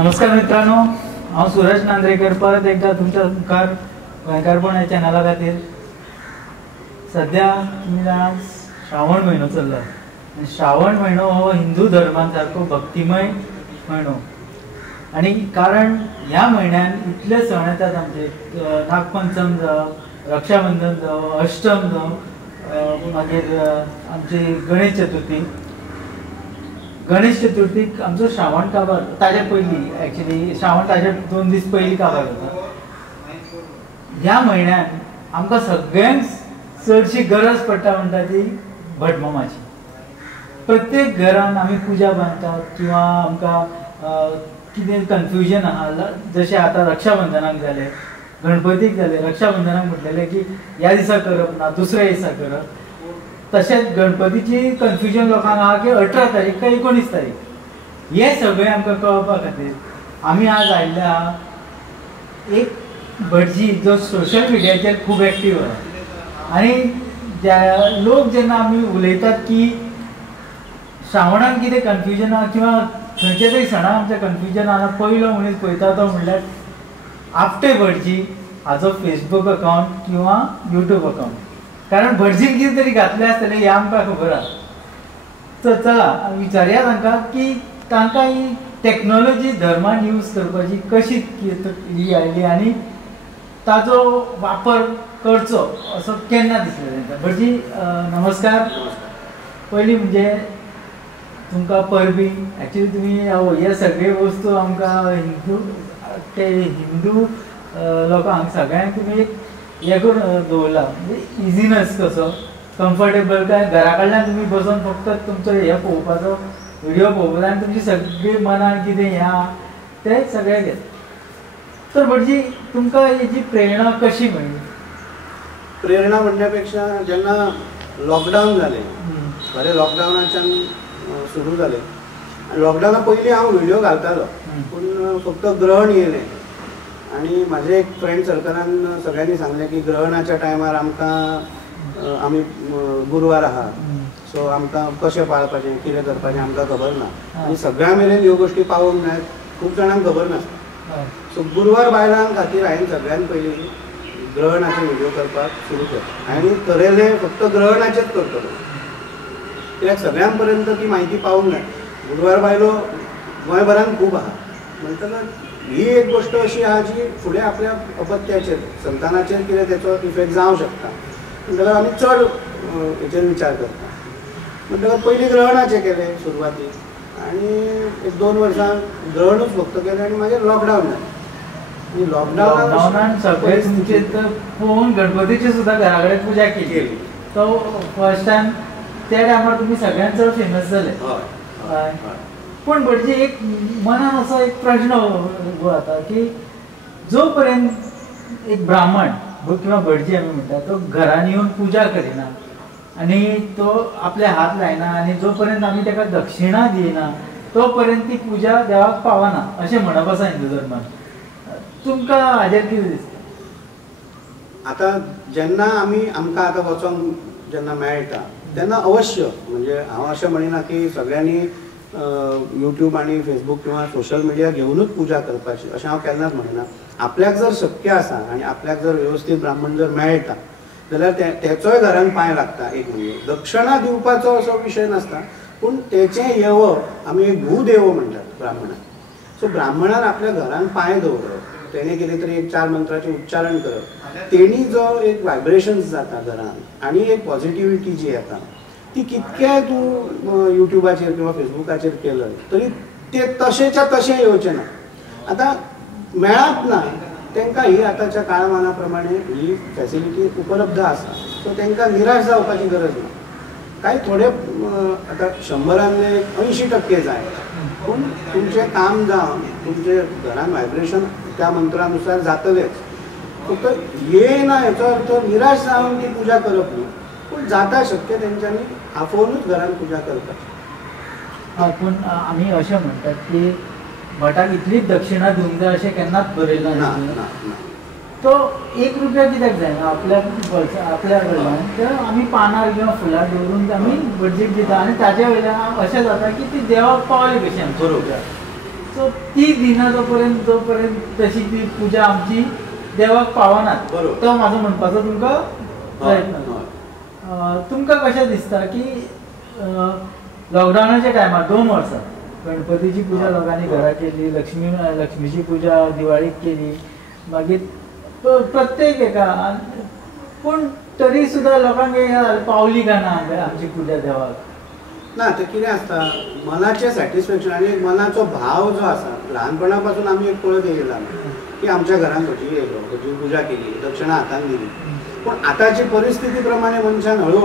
नमस्कार मित्रांनो, हांव सूरज नांद्रेकर परत एकदा तुमच्या मुखार गोंयकारपण ह्या चॅनला खातीर. सध्या तुमी जाणात श्रावण म्हयनो चल्ला. श्रावण म्हयनो हो हिंदू धर्मान सारको भक्तिमय म्हयनो आनी कारण ह्या म्हयन्यान इतले सण येतात आमचे. नागपंचम जावं, रक्षाबंधन जावं, अष्टम जावं, मागीर आमची गणेश चतुर्थी. गणेश चतुर्थीक आमचो श्रावण काबार ताजे पयलीं एक्चुली श्रावण ताजे 2 दीस पयलीं काबार जाता. ह्या म्हयन्यान आमकां सगळ्यांक चडशी गरज पडटा म्हणटा ती भटमामाची. प्रत्येक घरान आमी पुजा बांदतात किंवा आमकां कितें कन्फ्युजन आहा, जशें आतां रक्षाबंधनाक जालें, गणपतीक जालें. रक्षाबंधनाक म्हटलेलें की ह्या दिसा करप ना, दुसऱ्या दिसा करप. तशेंच गणपतीची कन्फ्युजन लोकांक आहा की 18 तारीख काय 19 तारीख. हे सगळें आमकां कळपा खातीर आमी आज आयिल्ले आहा एक भटजी जो सोशल मिडियाचेर खूब एक्टीव आहा. आनी लोक जेन्ना आमी उलयतात की श्रावणान कितें कन्फ्युजन आहा किंवा खंयच्या तरी सणाक आमच्या कन्फ्युजन आहा, पयलो मनीस पळयता तो म्हणल्यार आपटे भटजी हाजो फेसबूक अकावंट किंवा यूट्यूब अकावंट. कारण भटजीन कितें तरी घातलें आसतलें हें आमकां खबर आहा. तर चला विचारया तांकां की तांकां ही टॅक्नोलॉजी धर्मान यूज करपाची कशी ही आयली आनी ताजो वापर करचो असो केन्ना दिसलो तांकां. भटजी नमस्कार. पयलीं म्हणजे तुमकां परबी एक्चुली तुमी हे सगळे वस्तू आमकां हिंदू लोकांक सगळ्यांक तुमी हे करून दवरला. म्हणजे इजिनस कसो, कम्फर्टेबल काय, घरा कडल्यान तुमी बसून फक्त तुमचो हे पळोवपाचो, व्हिडिओ पळोवपाचो आनी तुमची सगळी मनान कितें हें आहा तें सगळें घेता. तर भटजी तुमकां हेजी प्रेरणा कशी मेळ्ळी? प्रेरणा म्हणण्यापेक्षा जेन्ना लॉकडावन जालें, बरें लॉकडावनाच्यान सुरू जालें. लॉकडावना पयलीं हांव व्हिडिओ घालतालो, पूण फक्त ग्रहण येयलें आनी म्हाजे एक फ्रेंड सर्कलान सगळ्यांनी सांगलें की ग्रहणाच्या टायमार आमकां आमी गुरवार आहा, सो आमकां कशें पाळपाचें, कितें करपाचें आमकां खबर ना. आनी सगळ्यां मेरेन ह्यो गोश्टी पावोंक नात, खूब जाणांक खबर नासता. सो गुरवार बायलां खातीर हांवें सगळ्यान पयलीं ग्रहणाचे व्हिडिओ करपाक सुरू केलो. आनी थरयलें फक्त ग्रहणाचेच करतलो, कित्याक सगळ्यां पर्यंत ती म्हायती पावूंक ना. गुरवार बायलो गोंयभरान खूब आहा. म्हणटकच ही एक गोष्ट अशी आहा जी फुडें आपल्या अपत्याचेर, संतानाचेर कितें तेचो इफेक्ट जावंक शकता. म्हणटकच आमी चड हेचेर विचार करता. म्हणटकच पयलीं ग्रहणाचें केलें सुरवातीक आनी एक 2 वर्सां ग्रहणूच फक्त केलें आनी मागीर लॉकडावन जालें. आनी लॉकडावनान सगळे तुमचे पळोवन गणपतीची सुद्दां घरा कडेन पुजा केली. तो फर्स्ट टायम त्या टायमार तुमी सगळ्यांत चड फेमस जाले. हय. पूण भटजी एक मनान असो एक प्रश्न उबो जाता की जो पर्यंत एक ब्राह्मण किंवा भटजी आमी म्हणटा तो घरान येवन पुजा करिना आनी तो आपले हात लायना आनी जो पर्यंत आमी ताका दक्षिणा दिना तो पर्यंत ती पुजा देवाक पावना अशें म्हणप आसा हिंदू धर्मान. तुमकां हाजेर कितें दिसता? आतां जेन्ना आमकां आतां वचोंक जेन्ना मेळटा तेन्ना अवश्य, म्हणजे हांव अशें म्हणिना की सगळ्यांनी यूट्यूब आणि फेसबूक किंवा सोशल मिडिया घेऊनच पूजा करपाची अशें हांव केन्नाच म्हणना. आपल्याक जर शक्य आसा आनी आपल्याक जर वेवस्थीत ब्राह्मण जर मेळटा जाल्यार तेचोय घरान पांय लागता. एक म्हणजे दक्षिणा दिवपाचो असो विशय नासता, पूण तेचें येवप आमी एक भूदेव म्हणटात ब्राह्मणाक. सो ब्राह्मणान आपल्या घरान पांय दवरप, तेणें कितें तरी एक 4 मंत्राचें उच्चारण करप, तेणी जो एक वायब्रेशन्स जाता घरान आनी एक पॉझिटिव्हिटी जी येता ती कितकें तूं यूट्यूबाचेर किंवा फेसबुकाचेर केलं तरी ते तशेंच्या तशें येवचें ना. आतां मेळत ना तांकां ही आतांच्या काळमाना प्रमाणे ही फॅसिलिटी उपलब्ध आसा, सो तांकां निराश जावपाची गरज ना. कांय थोडे आतां 100रांतले 80% जाय, पूण तुमचें काम जावन तुमचे घरान व्हायब्रेशन त्या मंत्रानुसार जातलेच. फक्त येना हेचो अर्थ निराश जावन ती पुजा करप न्ही, पूण जाता शक्य तेंच्यांनी आफोवनूच घरान पुजा करपाची. पूण आमी अशें म्हणटात की भटाक इतलीच दक्षिणा दिवंक जाय अशें केन्नाच बरयलां ना. तो 1 रुपया कित्याक जायना आपल्या कडल्यान ते आमी पानार किंवा फुलार दवरून आमी भटजीक दिता आनी ताजे वयल्यान अशें जाता की ती देवाक पावली कशी आमची. बरोबर. सो ती दिना जोपर्यंत तशी ती पुजा आमची देवाक पावनात. तो म्हाजो म्हणपाचो तुमकां प्रयत्न. तुमकां कशें दिसता की लॉकडावनाच्या टायमार 2 वर्सां गणपतीची पुजा लोकांनी घरा केली, लक्ष्मीची पुजा दिवाळीक केली, मागीर प्रत्येक एका, पूण तरी सुद्दां लोकांक पावली काय ना आमची पुजा देवाक. ना ते कितें आसता, मनाचें सॅटिस्फॅक्शन आनी मनाचो भाव जो आसा, ल्हानपणा पासून आमी एक पळयत येयला की आमच्या घरान भटजी येयलो, भटजी पुजा केली, दक्षिणा हातान दिली. पूण आतांची परिस्थिती प्रमाणे मनशान हळू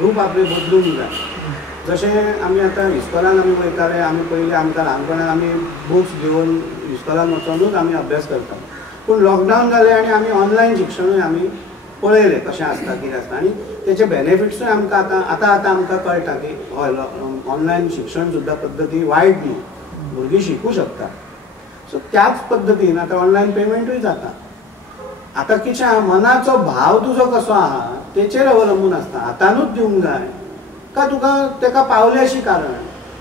रूप आपलें बदलूंक जाय. जशें आमी आतां इस्कॉलान आमी वयताले, आमी पयलीं आमकां ल्हानपणान आमी बुक्स घेवन इस्कॉलान वचोनूच आमी अभ्यास करता. पूण लॉकडावन जालें आनी आमी ऑनलायन शिक्षणूय आमी पळयलें कशें आसता कितें आसता, आनी तेचे बेनिफिट्सूय आमकां आतां आमकां कळटा की हय ऑनलायन शिक्षण सुद्दां पद्दती वायट न्हू, भुरगीं शिकूं शकता. सो त्याच पद्दतीन आतां ऑनलायन पेमेंटूय जाता. आतां कितें आहा, मनाचो भाव तुजो कसो आहा तेचेर अवलंबून आसता. हातानूच दिवंक जाय का तुका तेका पावले अशी कारण,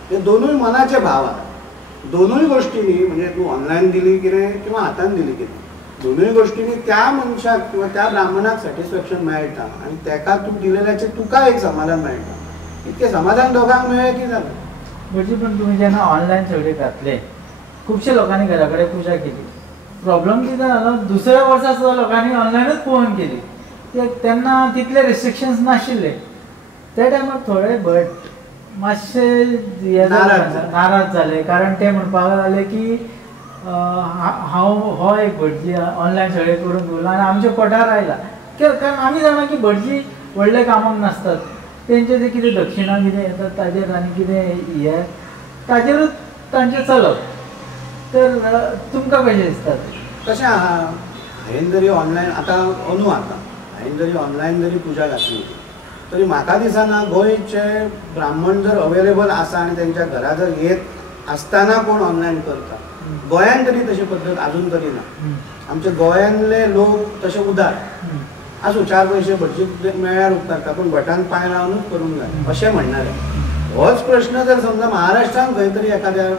हे दोनूय मनाचे भाव आहा. दोनूय गोश्टींनी, म्हणजे तूं ऑनलायन दिली कितें किंवा हातान दिली कितें, दोनूय गोश्टींनी त्या मनशाक किंवा त्या ब्राह्मणाक सॅटिस्फॅक्शन मेळटा आनी तेका तूं दिलेल्याचेर तुका एक समाधान मेळटा. इतकें समाधान दोगांक मेळ्ळें की जालें. म्हणजे पण तुमी जेन्ना ऑनलायन सगळे घातले, खुबशे लोकांनी घरा कडेन पुजा केली. प्रॉब्लम कितें जालो, दुसऱ्या वर्सा सुद्दां लोकांनी ऑनलायनूच पळोवन केली. तेन्ना तितले रिस्ट्रिक्शन्स नाशिल्ले. त्या टायमार थोडे भट मातशे नाराज जाले, कारण ते म्हणपाक लागले की हांव हो एक भटजी ऑनलायन सगळे करून दवरला आनी आमच्या पोटार आयला. कारण आमी जाणा की भटजी व्हडले कामाक नासतात, तेंचे ते कितें दक्षिणा कितें येतात ताजेर आनी कितें हे ताजेरूच तांचें चलप. तर तुमकां कशें दिसता? तशें आहा, हांवें जरी ऑनलायन आतां अंदू आतां हांवें जरी ऑनलायन जरी पुजा घातली तरी म्हाका दिसना गोंयचे ब्राह्मण जर अवेलेबल आसा आनी तेंच्या घरा जर येत आसतना कोण ऑनलायन करता, गोंयान तरी तशी पद्दत अजून तरी ना. आमचे गोंयांतले लोक तशे उदार आसूं, 4 पयशे भटजी मेळ्ळ्यार उपकारता, पूण भटान पांय लावनूच करूंक जाय अशें म्हणणारे. होच प्रश्न जर समजा महाराष्ट्रान खंय तरी एखाद्या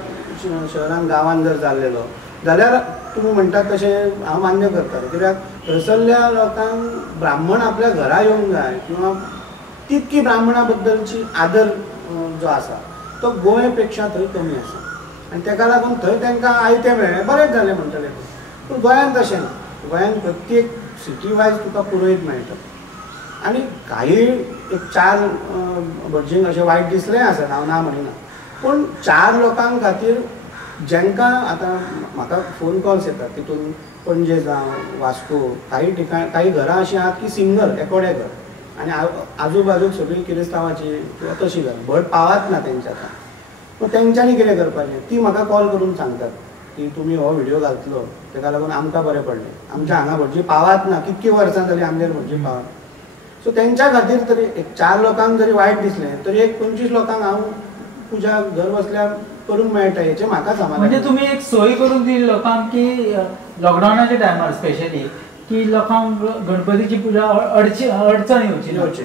शहरान गांवान जर जाल्लेलो जाल्यार तुमी म्हणटात तशें हांव मान्य करता. कित्याक थंयसरल्या लोकांक ब्राह्मण आपल्या घरा येवंक जाय किंवा तितकी ब्राह्मणा बद्दलची आदर जो आसा तो गोंय पेक्षा थंय कमी आसा, आनी तेका लागून थंय तांकां आयतें मेळ्ळें बरेंच जालें म्हणटले. पूण गोंयांत तशें ना. गोंयांत प्रत्येक सिटी वायज तुका पुरोयत मेळटा. आनी काही एक 4 भटजींक अशें वायट दिसलें आसत, हांव ना म्हणिना, पूण 4 लोकांक खातीर जेंकां आतां म्हाका फोन कॉल्स येतात, तितून पणजे जावं वास्को, काही ठिकाण काही घरां अशीं आहात की सिंगल एकोडे घर आनी आजू बाजूक सगळीं किरिस्तांवाची किंवा तशी घर, भट पावत ना तेंच्या आतां. पूण तेंच्यांनी कितें करपाचें, ती म्हाका कॉल करून सांगतात की तुमी हो व्हिडिओ घातलो तेका लागून आमकां बरें पडलें, आमच्या हांगा भटजी पावत ना, कितकी वर्सां जालीं आमगेर भटजी पावत. सो तेंच्या खातीर तरी एक 4 लोकांक जरी वायट दिसलें तरी एक 25 लोकांक हांव पुजा घर बसल्यार करूंक मेळटा हेचें म्हाका समाधान. म्हणजे तुमी एक सोय करून दिली लोकांक की लॉकडावनाच्या टायमार स्पेशली की लोकांक गणपतीची पुजा अडचण येवची,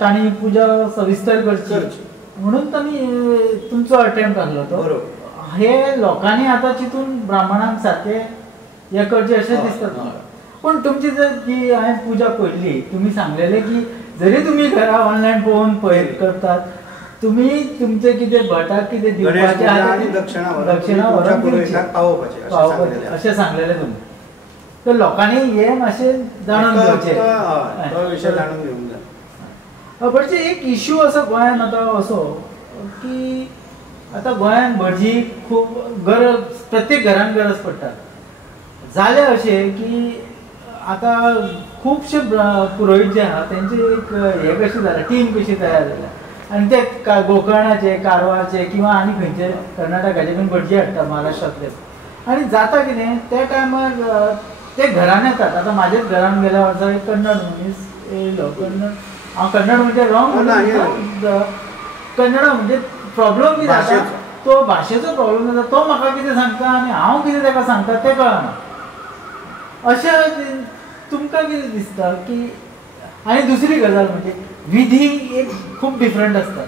तांणी पुजा सविस्तर करची म्हणून तांणी तुमचो अटेम्प्ट आसलो तो. हे लोकांनी आतां चिंतून ब्राह्मणांक सारकें हें करचें अशें दिसता. पूण तुमची जर की हांवें पुजा पळयली, तुमी सांगलेलें की जरी तुमी घरा ऑनलायन पळोवन पळयत करतात, तुमी तुमचे कितें भटाक कितें दिवपाचें आनी दक्षिणा पावोवपाचें अशें सांगलेलें तुमी. तर लोकांनी हें मातशें जाणून घेवचें, तो विशय जाणून घेवंक जाय. भटजी एक इश्यू असो गोंयान आतां असो की आतां गोंयान भटजी खूब गरज, प्रत्येक घरान गरज पडटा. जालें अशें की आतां खुबशे पुरोहीत जे आहा तेंचे एक हे कशें जालें, टीम कशी तयार जाल्या आनी ते गोकर्णाचे, कारवारचे किंवा आनी खंयचे कर्नाटकाचे बीन भटजी हाडटा महाराष्ट्रांतले. आनी जाता कितें, त्या टायमार ते घरान येतात. आतां म्हाजेच घरान गेल्या वर्सा एक कन्नड मनीस येयलो. हांव कन्नड म्हणजे रॉंग कन्नड म्हणजे प्रॉब्लम कितें जाता, तो भाशेचो प्रॉब्लम जाता, तो म्हाका कितें सांगता आनी हांव कितें ताका सांगता तें कळना. अशें तुमकां कितें दिसता की, आनी दुसरी गजाल म्हणजे विधी एक खूब डिफरंट आसता.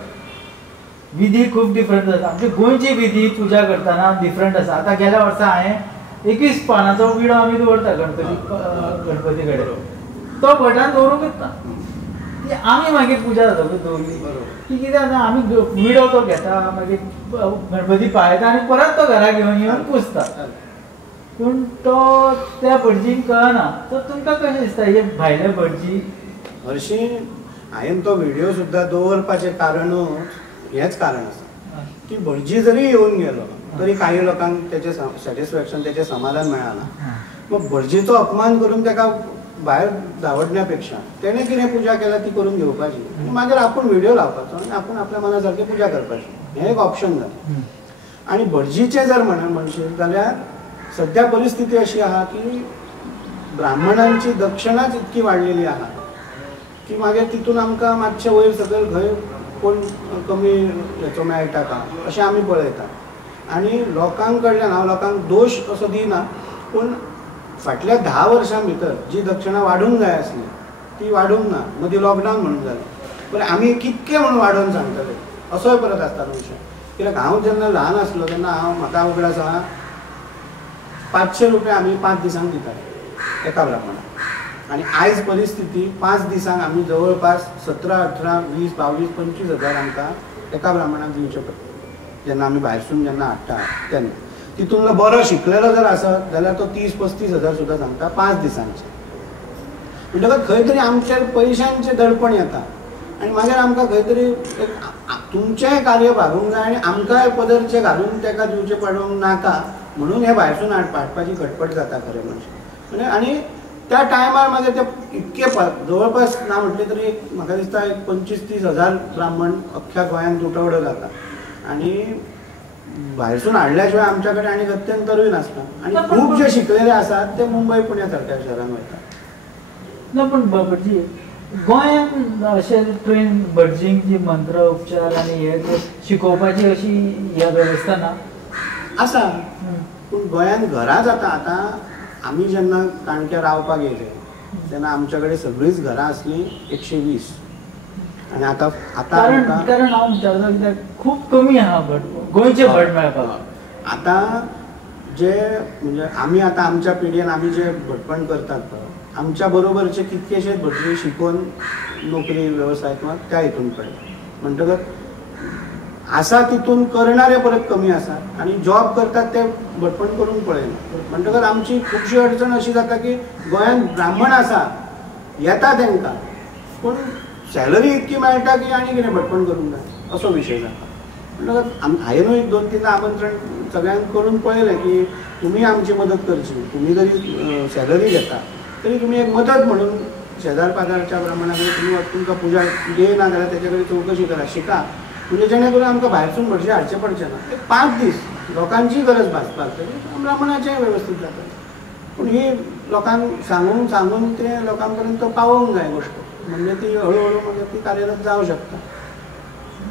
विधी खूप डिफरंट आसा. आमची गोंयची विधी पुजा करतना डिफरंट आसा. आतां गेल्या वर्सा हांवें 21 पानांचो विडो आमी दवरता गणपती कडेन. तो भटान दवरूंकच ना. ती आमी मागीर पुजा जातकच दवरली. ती कितें जाता आमी विडो तो घेता मागीर गणपती पायता आनी परत तो घरा घेवन येवन पुजता. पूण तो त्या भटजींक कळना. तर तुमकां कशें दिसता हे भायले भटजी हरशीं हांवें तो व्हिडिओ सुद्दां दवरपाचें कारणूच हेंच कारण आसा की भटजी जरी येवन गेलो तरी काही लोकांक तेचें सॅटिस्फॅक्शन तेचें समाधान मेळना. मग भटजीचो अपमान करून ताका भायर धांवडण्यापेक्षा तेणें कितें पुजा केल्या ती करून घेवपाची. मागीर आपूण व्हिडिओ लावपाचो आनी आपूण आपल्या मना सारकें पुजा करपाची. हें एक ऑप्शन जालें. आनी भटजीचें जर म्हणशीत जाल्यार सद्या परिस्थिती अशी आहा की ब्राह्मणांची दक्षिणाच इतकी वाडलेली आहा की मागीर तितून आमकां मातशें वयर सकयल खंय कोण कमी हेचो मेळटा का अशें आमी पळयता. आनी लोकां कडल्यान हांव लोकांक दोश असो दिना पूण फाटल्या 10 वर्सां भितर जी दक्षिणा वाडूंक जाय आसली ती वाडूंक ना. मदीं लॉकडावन म्हणून जालें. पण आमी कितके म्हणून वाडोवन सांगतले असोय परत आसतालो विशय. कित्याक हांव जेन्ना ल्हान आसलो तेन्ना म्हाका उगडास आहा 500 रुपया आमी 5 दिसांक दिताले एका ब्राह्मणाक. आनी आयज परिस्थिती 5 दिसांक आमी जवळपास 17, 18, 20, 22, 25 हजार आमकां एका ब्राह्मणाक दिवचे पडटा जेन्ना आमी भायरसून जेन्ना हाडटा तेन्ना. तितूंतलो बरो शिकलेलो जर आसत जाल्यार तो 30-35 हजार सुद्दां सांगता 5 दिसांचे. म्हणटकच खंय तरी आमचेर पयशांचें दडपण येता आनी मागीर आमकां खंय तरी तुमचेंय कार्य भागूंक जाय आनी आमकांय पदरचे घालून ताका दिवचें पडूंक नाका म्हणून हे भायरसून हाडपाची खटपट जाता खरें म्हणजे. आनी त्या टायमार मागीर ते इतके जवळपास ना म्हटलें तरी म्हाका दिसता 25-30 हजार ब्राह्मण अख्ख्या गोंयांत तुटवडो जाता. आनी भायरसून हाडल्या शिवाय आमच्या कडेन आनी गत्यंतरूय नासता. आनी खूब जे शिकलेले आसात ते मुंबय पुण्या सारक्या शहरांत वयतात. ना पूण भटजी गोंयांत अशें ट्रेन भटजींक जी मंत्र उपचार आनी हे शिकोवपाची अशी ह्या वेवस्था ना आसा. पूण गोंयांत घरां जाता. आतां आमी जेन्ना काणक्या रावपाक येयले तेन्ना आमच्या कडेन सगळींच घरां आसलीं 120. आनी आतां कारण हांव विचारता कित्याक खूब कमी आहा भट गोंयचे भट मेळपाक. आतां जे म्हणजे आमी आतां आमच्या पिडयेन आमी जे भटपण करतात पळय आमच्या बरोबरचे कितकेशेच भटजी शिकून नोकरी वेवसाय किंवा त्या हितून पळयतात. म्हणटकच आसा तितून करणारे परत कमी आसात आनी जॉब करतात ते भटपण करूंक पळयना. म्हणटकच आमची खुबशी अडचण अशी जाता की गोंयांत ब्राह्मण आसा येता तांकां पूण सॅलरी इतकी मेळटा की आनी कितें भटपण करूंक जाय असो विशय जाता. म्हणटकच हांवेनूय 2-3 आमंत्रण सगळ्यांक करून पळयलें की तुमी आमची मदत करची. तुमी जरी सॅलरी घेता तरी तुमी एक मदत म्हणून शेजार पाजारच्या ब्राह्मणा कडेन तुमी तुमकां पुजा घेयना जाल्यार तेचे कडेन चवकशी करा शिका म्हणजे जेणे करून आमकां भायरसून भटजी हाडचे पडचे ना. एक 5 दीस लोकांची गरज भासपाक तरी ब्राह्मणाचें वेवस्थीत जाता. पूण ही लोकांक सांगून ते लोकां पर्यंत पावोवंक जाय गोश्ट म्हणजे ती हळूहळू म्हणजे ती कार्यरत जावं शकता.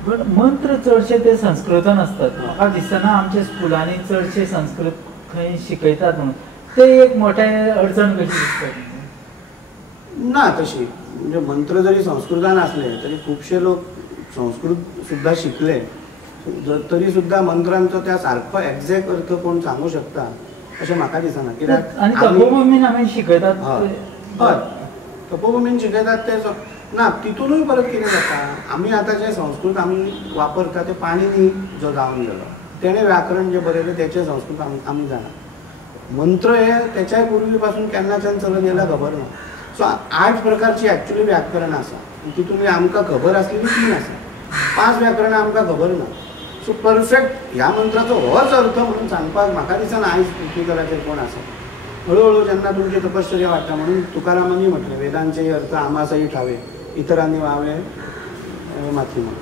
पण मंत्र चडशे ते संस्कृतान असतात. म्हाका दिसतना आमच्या स्कुलांनी चडशे संस्कृत खंय शिकयतात म्हणून ते एक मोठें अडचण कशी दिसता. ना तशी म्हणजे मंत्र जरी संस्कृतान असले तरी खूबशे लोक संस्कृत सुद्धा शिकले तरी सुद्धा मंत्रांचो त्या सारको एक्झॅक्ट अर्थ कोण सांगू शकता अशें म्हाका दिसना. कित्याक आनी तपोभुमीन आमी शिकयतात हय तपोभुमीन शिकयतात ते ना तितूनय परत कितें जाता आमी आतां जे संस्कृत आमी वापरता ते पाणिनी जो जावन गेलो तेणें व्याकरण जे बरयलें तेचें संस्कृत आमी जाणा. मंत्र हे त्याच्याय पूर्वी पासून केन्नाच्यान चलत येयला खबर ना. सो 8 प्रकारची एक्चुअली व्याकरण आसा तितून आमकां खबर आसलेली 3 आसा. 5 व्याकरणां आमकां खबर ना. सो परफेक्ट ह्या मंत्राचो होच अर्थ म्हणून सांगपाक म्हाका दिसना आयज पृथ्वीकराचेर कोण आसा. हळूहळू जेन्ना तुमची तपश्चर्या वाडटा म्हणून तुकारामांनी म्हटलें वेदांचे अर्थ आमासही ठावे इतरांनी व्हावे माथी म्हणून.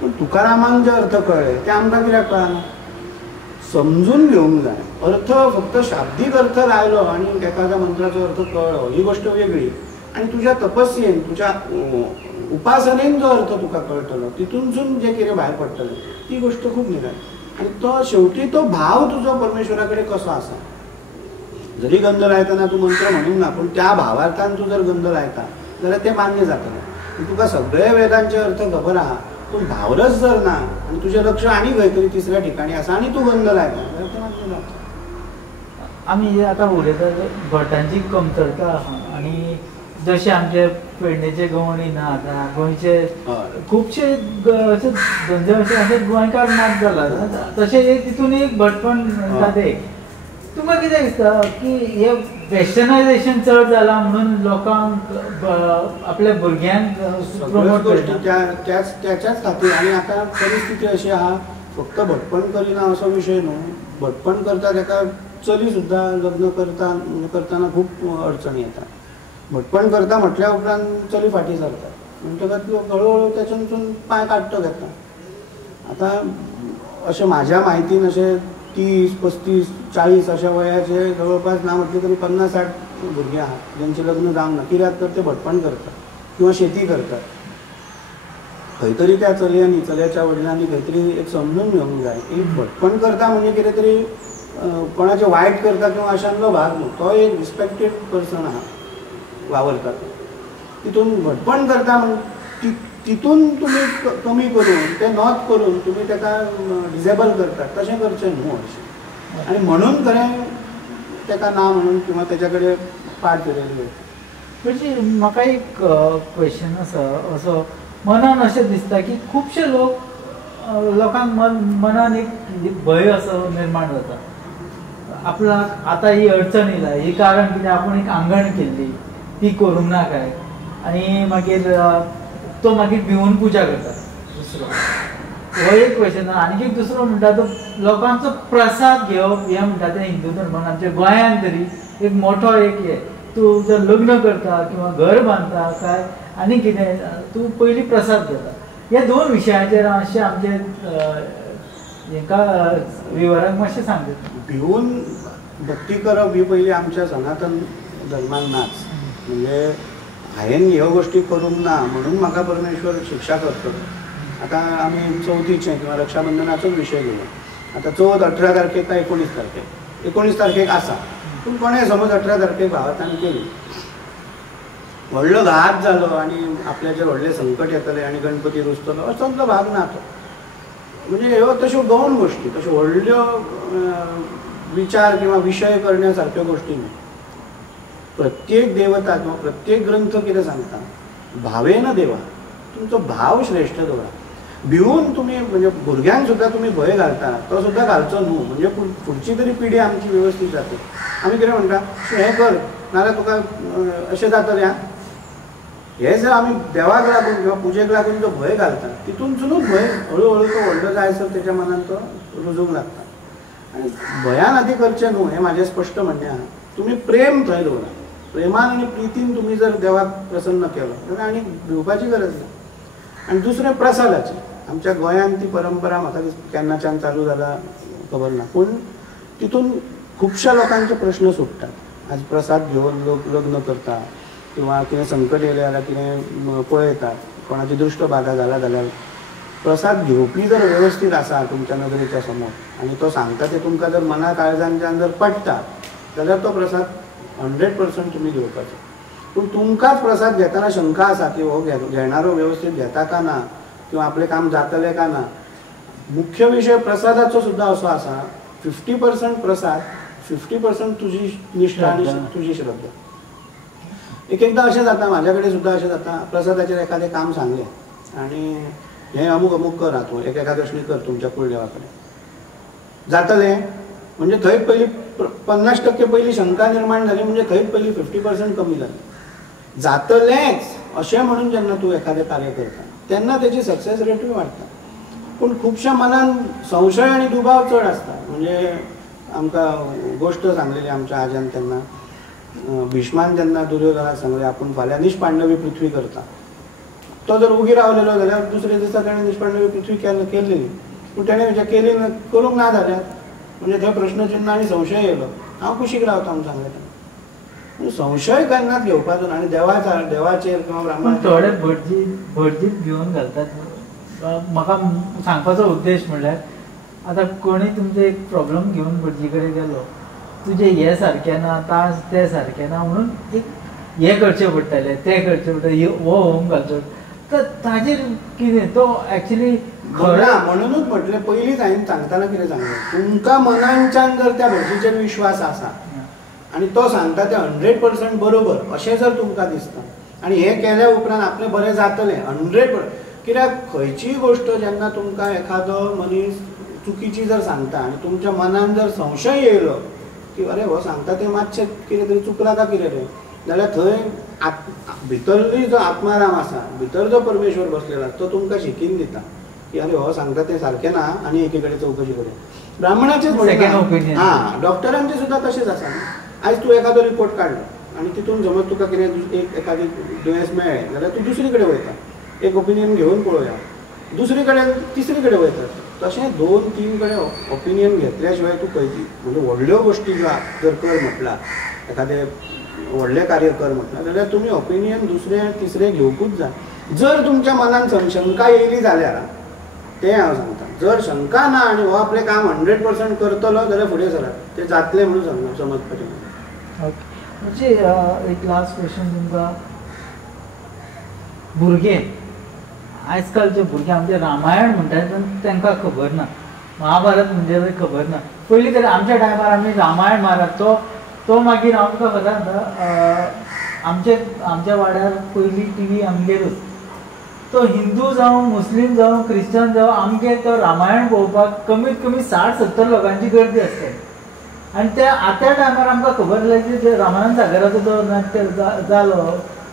पूण तुकारामान जे अर्थ कळ्ळे ते आमकां कित्याक कळना. समजून घेवंक जाय. अर्थ फक्त शाब्दीक अर्थ लायलो आनी एखाद्या मंत्राचो अर्थ कळ्ळो ही गोश्ट वेगळी आनी तुज्या तपस्येन तुज्या उपासनेन जो अर्थ तुका कळटलो तितूनसून जे कितें भायर पडटलें ती गोश्ट खूब निराळी. आनी तो शेवटी तो भाव तुजो परमेश्वरा कडेन कसो आसा. जरी गंध लायतना तूं मंत्र म्हणूंक ना पूण त्या भावार्थान तूं जर गंध लायता जाल्यार तें मान्य जातलें. तुका सगळे वेदांचे अर्थ खबर आहा पूण भावरस जर ना आनी तुजें लक्ष आनी खंय तरी तिसऱ्या ठिकाणी आसा आनी तूं गंध लायता जाल्यार तें मान्य जाता. आमी आतां उलयतात भटांची कमतरता आहा आनी जशे आमचे पेडणेचे गवणी ना आतां गोंयचे खुबशे अशे धंदे अशे गोंयकार नाच जाला तशें एक तितून एक भटपण जाता. तुमकां कितें दिसता की हे वेस्टर्नायजेशन चड जाला म्हणून लोकांक आपल्या भुरग्यांक प्रमोट करता त्याच्याच खातीर. आनी आतां परिस्थिती अशी आहा फक्त भटपण करिना असो विशय न्हू. भटपण करता ताका चली सुद्दां लग्न करतना खूब अडचणी येता. भटपण करता म्हटल्या उपरांत चली फाटीं सरता म्हणटकच हळूहळू त्याच्यातून पांय काडटो घेता. आतां अशें म्हाज्या म्हायतीन अशें 30, 35, 40 अशा वयाचे जवळपास ना म्हटलें तरी 50-60 भुरगीं आहात ज्यांचे लग्न जावंक ना. कित्याक तर ते भटपण करतात किंवा शेती करतात. खंय तरी त्या चलयांनी चल्याच्या वडिलांनी खंय तरी एक समजून घेवंक जाय की भटपण करता म्हणजे कितें तरी कोणाचें वायट करता किंवा अशांतलो भाग न्हू. तो एक रिस्पेक्टेड पर्सन आहा वावरता तितून भटपण करता म्हणजे तितून तुमी कमी करून ते नॉट करून तुमी ताका डिसेबल करतात तशें करचें न्हू अशें. आनी म्हणून खरें ताका ना म्हणून किंवा तेच्या कडेन पाड फिरयली वयता. म्हणजे म्हाका एक क्वेश्चन आसा असो मनान अशें दिसता की खुबशे लोकांक मनान एक भंय असो निर्माण जाता. आपल्याक आतां ही अडचण येयला ही कारण कितें आपूण एक आंगण केल्ली ती करूंक ना काय आनी मागीर तो मागीर भिवून पुजा करता दुसरो. हो एक क्वेश्चन. आनी एक दुसरो म्हणटा तो लोकांचो प्रसाद घेवप हें म्हणटा तें हिंदू धर्मान आमच्या गोंयांत तरी एक मोठो एक हे तूं जर लग्न करता किंवा घर बांदता काय आनी कितें तूं पयलीं प्रसाद घेता. ह्या दोन विशयांचेर अशें आमचे हाका विवराक मातशें सांगता. भिवून भक्ती करप ही पयली आमच्या सनातन धर्मान नाच. म्हणजे हांवें ह्यो गोश्टी करूंक ना म्हणून म्हाका परमेश्वर शिक्षा करतलो. आतां आमी चवथीचें किंवा रक्षाबंधनाचोच विशय घेवया. आतां चवथ 18 तारखेक काय 19 तारखेक 19 तारखेक आसा पूण कोणें समज 18 तारखेक भावार्थान केली व्हडलो घात जालो आनी आपल्याचेर व्हडलें संकट येतलें आनी गणपती रुजतलो असोतलो भाग ना तो. म्हणजे ह्यो तश्यो गौण गोश्टी तश्यो व्हडल्यो विचार किंवा विशय करण्यासारक्यो गोश्टी न्हू. प्रत्येक देवता किंवा प्रत्येक ग्रंथ कितें सांगता भावेन देवा तुमचो भाव श्रेश्ठ दवरा. भिवून तुमी म्हणजे भुरग्यांक सुद्दां तुमी भंय घालता तो सुद्दां घालचो न्हू. म्हणजे फुडची तरी पिढी आमची वेवस्थीत जातली. आमी कितें म्हणटा हें कर नाल्यार तुका अशें जातलें आं. हे जर आमी देवाक लागून किंवा पुजेक लागून जो भंय घालता तितूनसूनच भंय हळू तो व्हडलो जायसर तेच्या मनान तो रुजूंक लागता. आनी भंयान आदी करचें न्हू हें म्हाजें स्पश्ट म्हणणें आहा. तुमी प्रेम थंय दवरा. प्रेमान आनी प्रितीन तुमी जर देवाक प्रसन्न केलो जाल्यार आनी भिवपाची गरज ना. आनी दुसरें प्रसादाचें. आमच्या गोंयांत ती परंपरा म्हाका केन्नाच्यान चालू जाला खबर ना पूण तितून खुबश्या लोकांचे प्रश्न सुट्टात. आज प्रसाद घेवन लोक लग्न करता किंवा कितें संकट येयलें जाल्यार कितें पळयतात कोणाची दृश्ट बाधा जाला जाल्यार प्रसाद घेवपी जर वेवस्थीत आसा तुमच्या नदरेच्या समोर आनी तो सांगता ते तुमकां जर मना काळजांच्यान जर पडटा जाल्यार तो प्रसाद 100% तुमी घेवपाचो. पूण तुमकांच प्रसाद घेतना शंका आसा की हो घेणारो वेवस्थीत घेता का ना किंवा आपलें काम जातलें का ना. मुख्य विशय प्रसादाचो सुद्दां असो आसा 50% प्रसाद 50% तुजी निश्ठा आनी तुजी श्रद्धा. एकदां अशें जाता म्हाज्या कडेन सुद्दां अशें जाता प्रसादाचेर एखादें काम सांगलें आनी हें अमूक अमूक कर तूं एक एकादशी कर तुमच्या कुळदेवा कडेन जातलें म्हणजे थंय पयलीं 50% पयलीं शंका निर्माण जाली म्हणजे थंय पयलीं 50% कमी जाली. जातलेंच अशें म्हणून जेन्ना तूं एखादें कार्य करता तेन्ना तेची सक्सेस रेटूय वाडटा. पूण खुबश्या मनान संशय आनी दुबाव चड आसता. म्हणजे आमकां गोश्ट सांगलेली आमच्या आज्यान तेन्ना भिष्मान जेन्ना दुर्योधनाक सांगलें आपूण फाल्यां निश्पांडवी पृथ्वी करता. तो जर उगी रावलेलो जाल्यार दुसरे दिसा ताणें निश्पांडवी पृथ्वी केल्ली पूण ताणें केली करूंक ना जाल्यार म्हणजे थंय प्रश्नचिन्ह आनी संशय येयलो. हांव कुशीक रावता म्हूण सांगलें ताणें. म्हणजे संशय केन्नाच घेवपाचो ना. आनी देवाचेर किंवा ब्राह्मणाचेर थोडे भटजीत घेवन घालतात. म्हाका सांगपाचो उद्देश म्हणल्यार आतां कोणीय तुमचो एक प्रॉब्लम घेवन भटजी कडेन गेलो तुजें हें सारकें ना तें सारकें ना म्हणून एक हें करचें पडटलें तें करचें पडटलें हो होम घालचो. तर ताजेर कितें तो एक्चुअली म्हणूनच म्हटलें पयलींच हांवें सांगतना कितें सांगलें, तुमकां मनांच्यान जर त्या भटजीचेर विश्वास आसा आनी तो सांगता तें 100% बरोबर अशें जर तुमकां दिसता आनी हें केल्या उपरांत आपलें बरें जातलें 100%, कित्याक खंयचीय गोश्ट जेन्ना तुमकां एखादो मनीस चुकीची जर सांगता आनी तुमच्या मनान जर संशय येयलो की अरे हो सांगता तें मातशें कितें तरी चुकलां काय कितें रे, जाल्यार थंय भितरली जो आत्माराम आसा, भितर जो परमेश्वर बसलेलो आसा तो तुमकां शिकीन दिता की अरे हो सांगता तें सारकें ना आनी एके कडेन चवकशी करूं. ब्राह्मणाचेंच म्हणटा, हां डॉक्टरांचें सुद्दां तशेंच आसा. आयज तूं एखादो रिपोर्ट काडलो आनी तितून समज तुका कितें एखादी दुयेंस मेळ्ळें जाल्यार तूं दुसरे कडेन वयता, एक ओपिनियन घेवन पळोवया, दुसरे कडेन तिसरे कडेन वयता. तशें 2-3 कडेन ओपिनियन घेतल्या शिवाय तूं खंयची म्हणजे व्हडल्यो गोश्टी जर कर म्हटला, एखादें व्हडलें कार्य कर म्हटलें जाल्यार तुमी ओपिनियन दुसरें तिसरें घेवकूच जाय. जर तुमच्या मनान शंका येयली जाल्यार तें हांव सांगता, जर शंका ना आनी हो आपलें काम 100% करतलो जाल्यार फुडें सरात, तें जातलें म्हणून समजपाचें. म्हणजे एक लास्ट क्वेश्चन तुमकां, भुरगे आजकालचे भुरगे आमचे रामायण म्हणटात तांकां खबर ना, महाभारत म्हणजे खबर ना. पयलीं तरी आमच्या टायमार आमी रामायण महाराज तो मागीर आमकां खबर आमच्या वाड्यार पयलीं टीव्ही आमगेरूच, तो हिंदू जावं मुस्लीम जावं क्रिश्चन जावं आमगे तो रामायण पळोवपाक कमीत कमी 60-70 लोकांची गर्दी आसताली. आनी त्या टायमार आमकां खबर जाली जे रामानंद सागराचो जो नाट्य जालो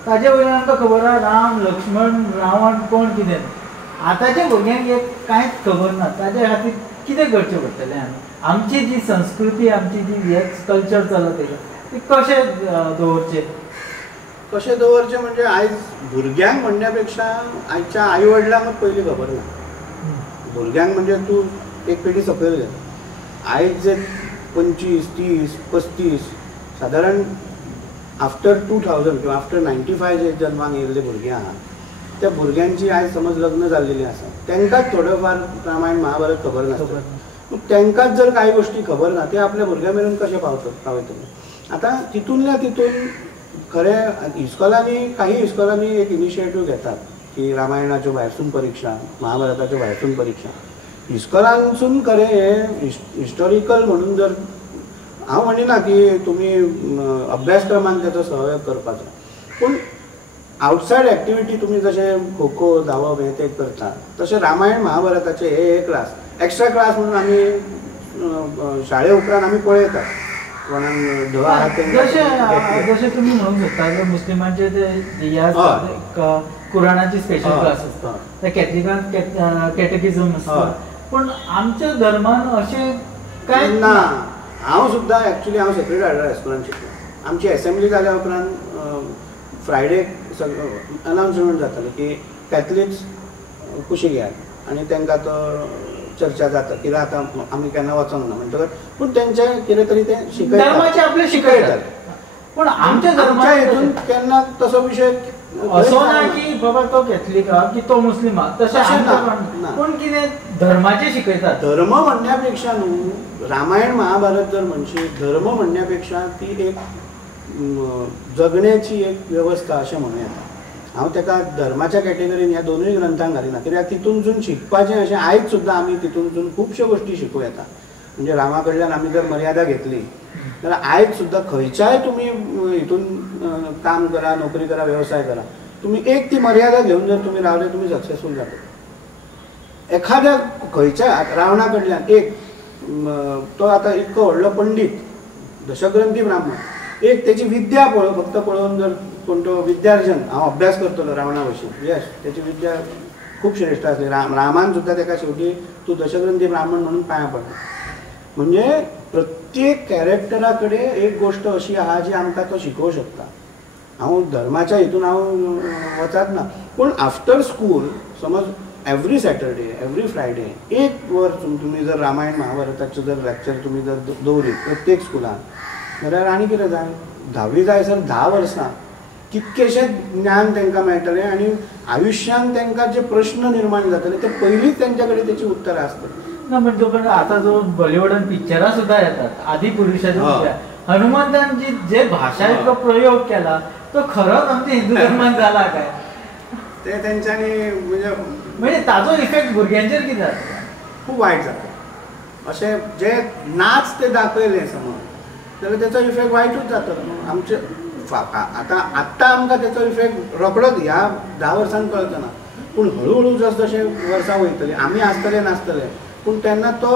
ताजे वयल्यान आमकां खबर आसा राम लक्ष्मण रावण कोण कितें. आतांच्या भुरग्यांक एक कांयच खबर ना, ताचे खातीर कितें करचें पडटलें. आमची जी संस्कृती आमची जी हे कल्चर चलत येयला ती कशें दवरचें म्हणजे आयज भुरग्यांक म्हणण्या पेक्षा आयच्या आई वडिलांकच पयलीं खबर ना. भुरग्यांक म्हणजे तूं एक पिढी सकयल घे, आयज जे 25, 30, 35 सादारण आफ्टर 2000 किंवा आफ्टर 95 जे जल्माक येयल्ले भुरगे आहात त्या भुरग्यांची आयज समज लग्न जाल्लेली आसा, तांकांच थोडंफार रामायण महाभारत खबर नासता. तांकांच जर कांय गोश्टी खबर ना ते आपल्या भुरग्यां मेरेन कशें पावयतले. आतां तितूंतल्या तितून खरें इस्कॉलांनी काही इस्कॉलांनी एक इनिशिएटीव घेतात की रामायणाच्यो भायरसून परीक्षा, महाभारताच्यो भायरसून परीक्षा. इस्कॉलांसून खरें हे हिस्टॉरिकल म्हणून जर हांव म्हणिना की तुमी अभ्यासक्रमान तेचो सहयोग करपाचो, पूण आवटसायड एक्टिविटी तुमी जशें खो खो धांवप हें तें करता तशें रामायण महाभारताचे हे क्लास एक्स्ट्रा क्लास म्हणून आमी शाळे उपरांत आमी पळयतात. जशें तुमी म्हणूंक शकता मुस्लिमांचे ते कुराणाची स्पेशल क्लास आसता, ते कॅथलिकांक कॅटेकिझम आसता, पूण आमच्या धर्मान अशें कांय ना. हांव सुद्दां एक्चुली हांव सेक्रेड हार्डर हायस्कुलान शिकलो. आमची एसेंब्ली जाल्या उपरांत फ्रायडे अनावन्समेंट जाताली की कॅथलिक्स कुशीक येयात आनी तांकां तो चर्चा जाता कित्याक आतां आमी केन्ना वचोंक ना म्हणटकच, पूण तेंचें कितें तरी तें शिकयतात. पूण आमच्या हितून केन्ना तसो विशय असो ना की बाबा तो कॅथलीक आहा की तो मुस्लीम आहा, तशें ना. पूण कितें धर्माचें शिकयतात. धर्म म्हणण्या पेक्षा न्हू रामायण महाभारत जर म्हणशी धर्म म्हणण्या पेक्षा ती एक जगण्याची एक व्यवस्था अशें म्हणूं येता. हांव ताका धर्माच्या कॅटेगरीन ह्या दोनूय ग्रंथांक घालिना, कित्याक तितूनसून शिकपाचें अशें आयज सुद्दां आमी तितूनसून खुबश्यो गोश्टी शिकूं येता. म्हणजे रामा कडल्यान आमी जर मर्यादा घेतली जाल्यार आयज सुद्दां खंयच्याय तुमी हितून काम करा, नोकरी करा, वेवसाय करा, तुमी एक ती मर्यादा घेवन जर तुमी रावले तुमी सक्सेसफूल जाता. एखाद्या खंयच्या रावणा कडल्यान एक तो आतां इतको व्हडलो पंडीत दशग्रंथी ब्राह्मण, एक तेची विद्या फक्त पळोवन जर कोण तो विद्यार्जन हांव अभ्यास करतलो रावणा भशेन, येस तेची विद्या खूब श्रेश्ठ आसली. रामान सुद्दां ताका शेवटी तूं दशग्रंथी ब्राह्मण म्हणून पांयां पडलो. म्हणजे प्रत्येक कॅरेक्टरा कडेन एक गोश्ट अशी आहा जी आमकां तो शिकोवंक शकता. हांव धर्माच्या हितून हांव वचत ना, पूण आफ्टर स्कूल समज एवरी सॅटरडे एवरी फ्रायडे एक वर तुमी जर रामायण महाभारताचें जर लॅक्चर तुमी जर दवरीत प्रत्येक स्कुलान जाल्यार आनी कितें जाय, 10वी जायसर 10 वर्सां कितकेशें ज्ञान तांकां मेळटलें आनी आयुश्यान तांकां जे प्रश्न निर्माण जातले ते पयलींच तेंच्या कडेन तेची उत्तरां आसतलीं. ना म्हणजे आता जो बॉलिवूडान पिक्चरां सुद्दां येतात आदी पुरुषाचे हनुमंतान जे भाशेचो प्रयोग केला तो खरोच आमच्या हिंदू धर्मान जाला काय? ते तेंच्यांनी म्हणजे ताजो इफेक्ट भुरग्यांचेर कितें जाता? खूब वायट जाता. अशें जे नाच ते दाखयले समज जाल्यार तेचो इफेक्ट वायटूच जाता. आमचे आत्तां आमकां तेचो इफेक्ट रोखडोच ह्या 10 वर्सांक कळचना, पूण हळू जस जशे वर्सां वयतली आमी आसतले नासतले, पूण तेन्ना तो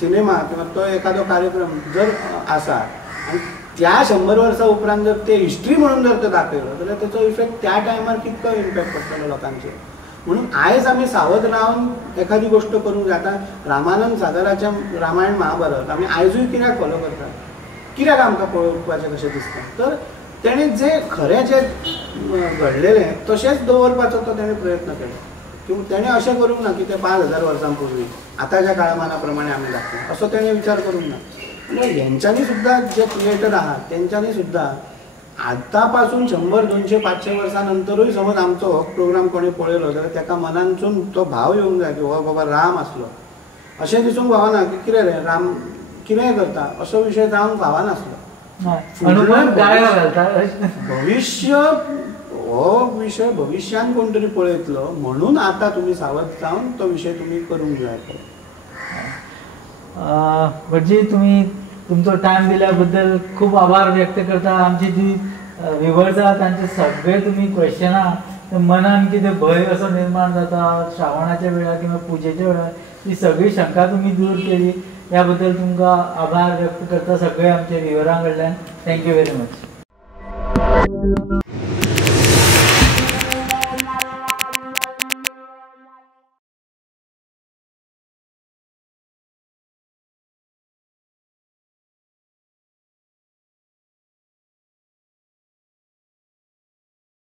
सिनेमा किंवा तो एखादो कार्यक्रम जर आसा आनी त्या 100 वर्सां उपरांत जर ते हिस्ट्री म्हणून जर तो दाखयलो जाल्यार तेचो इफेक्ट त्या टायमार कितको इम्पॅक्ट पडटलो लोकांचेर. म्हणून आयज आमी सावध रावन एखादी गोश्ट करूंक जाय. आतां रामानंद सागराचें रामायण महाभारत आमी आयजूय कित्याक फॉलो करतात? कित्याक आमकां पळोवपाचें कशें दिसता? तर तेणें जे खरें जे घडलेलें तशेंच दवरपाचो तो तेणें प्रयत्न केलो. किंवा तेणें अशें करूंक ना की ते 5000 वर्सां पयलीं आतांच्या काळमाना प्रमाणे आमी दाखता असो तेणें विचार करूंक ना. म्हणजे हेंच्यांनी सुद्दां जे क्रिएटर आहात तेंच्यांनी सुद्दां आतां पासून 100, 200, 500 वर्सां नंतरूय समज आमचो हो प्रोग्राम कोणी पळयलो जाल्यार ताका मनांतसून तो भाव येवंक जाय की हो बाबा राम आसलो. अशें दिसूंक फावना की कितें रे राम कितेंय करता असो विशय जावंक फावनासलो. भविष्य हो विशय भविष्यान कोण तरी पळयतलो म्हणून आतां तुमी सावध जावन तो विशय तुमी करूंक जाय. भटजी तुमी तुमचो टायम दिल्या बद्दल खूब आभार व्यक्त करता. आमची जी व्ह्युअर्स आहा तांचे सगळे तुमी क्वेश्चनां मनान कितें भंय असो निर्माण जाता श्रावणाच्या वेळार किंवा पुजेच्या वेळार ती सगळी शंका तुमी दूर केली ह्या बद्दल तुमकां आभार व्यक्त करता सगळे आमच्या व्ह्युअरां कडल्यान. Thank you very much.